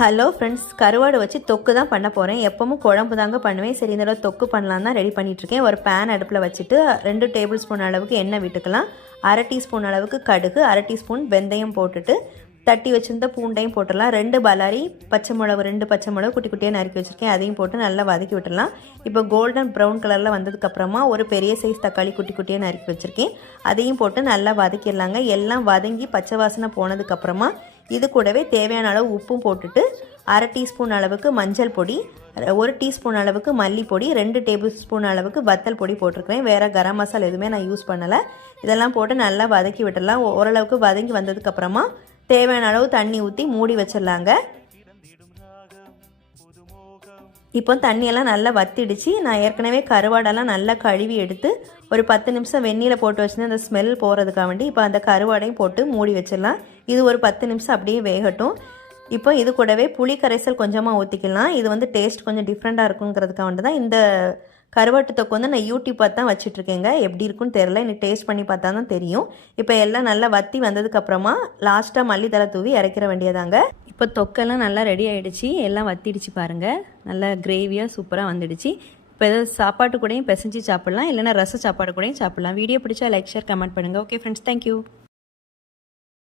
Hello friends, கருவாடு வச்சு தொக்கு தான் பண்ண போகிறேன். எப்பவும் குழம்பு தாங்க பண்ணுவேன். சரி, இந்த தடவை தொக்கு பண்ணலாம் தான் ரெடி பண்ணிகிட்ருக்கேன். ஒரு பேன் அடுப்பில் வச்சுட்டு 2 டேபிள் ஸ்பூன் அளவுக்கு எண்ணெய் விட்டுக்கலாம். 1/2 டீஸ்பூன் அளவுக்கு கடுகு, 1/2 டீஸ்பூன் வெந்தயம் போட்டுட்டு தட்டி வச்சுருந்த பூண்டையும் போட்டுடலாம். 2 பல்லாரி பச்சை மிளகு, 2 பச்சை மிளகு குட்டி குட்டியாக நறுக்கி வச்சுருக்கேன். அதையும் போட்டு நல்லா வதக்கி விட்டுடலாம். இப்போ கோல்டன் ப்ரௌன் கலரில் வந்ததுக்கப்புறமா ஒரு பெரிய சைஸ் தக்காளி குட்டி குட்டியாக நறுக்கி வச்சுருக்கேன். அதையும் போட்டு நல்லா வதக்கிடலாங்க. எல்லாம் வதங்கி பச்சை வாசனை போனதுக்கப்புறமா இது கூடவே தேவையான அளவு உப்பும் போட்டுட்டு 1/2 டீஸ்பூன் அளவுக்கு மஞ்சள் பொடி, 1 டீஸ்பூன் அளவுக்கு மல்லிப்பொடி, 2 டேபிள் ஸ்பூன் அளவுக்கு வத்தல் பொடி போட்டிருக்கிறேன். வேறு கரம் மசாலா எதுவுமே நான் யூஸ் பண்ணலை. இதெல்லாம் போட்டு நல்லா வதக்கி விட்டுடலாம். ஓரளவுக்கு வதங்கி வந்ததுக்கப்புறமா தேவையான அளவு தண்ணி ஊற்றி மூடி வச்சிடலாங்க. இப்போ தண்ணியெல்லாம் நல்லா வத்திடுச்சு. நான் ஏற்கனவே கருவாடெல்லாம் நல்லா கழுவி எடுத்து ஒரு 10 நிமிஷம் வெந்நீரில் போட்டு வச்சுருந்தேன், அந்த ஸ்மெல் போகிறதுக்காக வேண்டி. இப்போ அந்த கருவாடையும் போட்டு மூடி வச்சிடலாம். இது ஒரு 10 நிமிஷம் அப்படியே வேகட்டும். இப்போ இது கூடவே புளி கரைசல் கொஞ்சமாக ஊற்றிக்கலாம். இது டேஸ்ட் கொஞ்சம் டிஃப்ரெண்ட்டாக இருக்குங்கிறதுக்காக வேண்டி தான் இந்த கருவாட்டு தொக்கு நான் யூடியூப் பார்த்து தான் வச்சுட்ருக்கேங்க. எப்படி இருக்குன்னு தெரில, இன்னைக்கு டேஸ்ட் பண்ணி பார்த்தா தான் தெரியும். இப்போ எல்லாம் நல்லா வத்தி வந்ததுக்கப்புறமா லாஸ்ட்டாக மல்லித்தலை தூவி இறக்கிற வேண்டியதாங்க. இப்போ தொக்கெல்லாம் நல்லா ரெடி ஆகிடுச்சு. எல்லாம் வத்திடுச்சு பாருங்கள். நல்லா கிரேவியாக சூப்பராக வந்துடுச்சு. இப்போ ஏதாவது சாப்பாட்டு கூடயும் பிசைஞ்சு சாப்பிட்லாம், இல்லைனா ரச சாப்பாடு கூடயும் சாப்பிட்லாம். வீடியோ பிடிச்சா லைக், ஷேர், கமெண்ட் பண்ணுங்கள். Okay friends, thank you.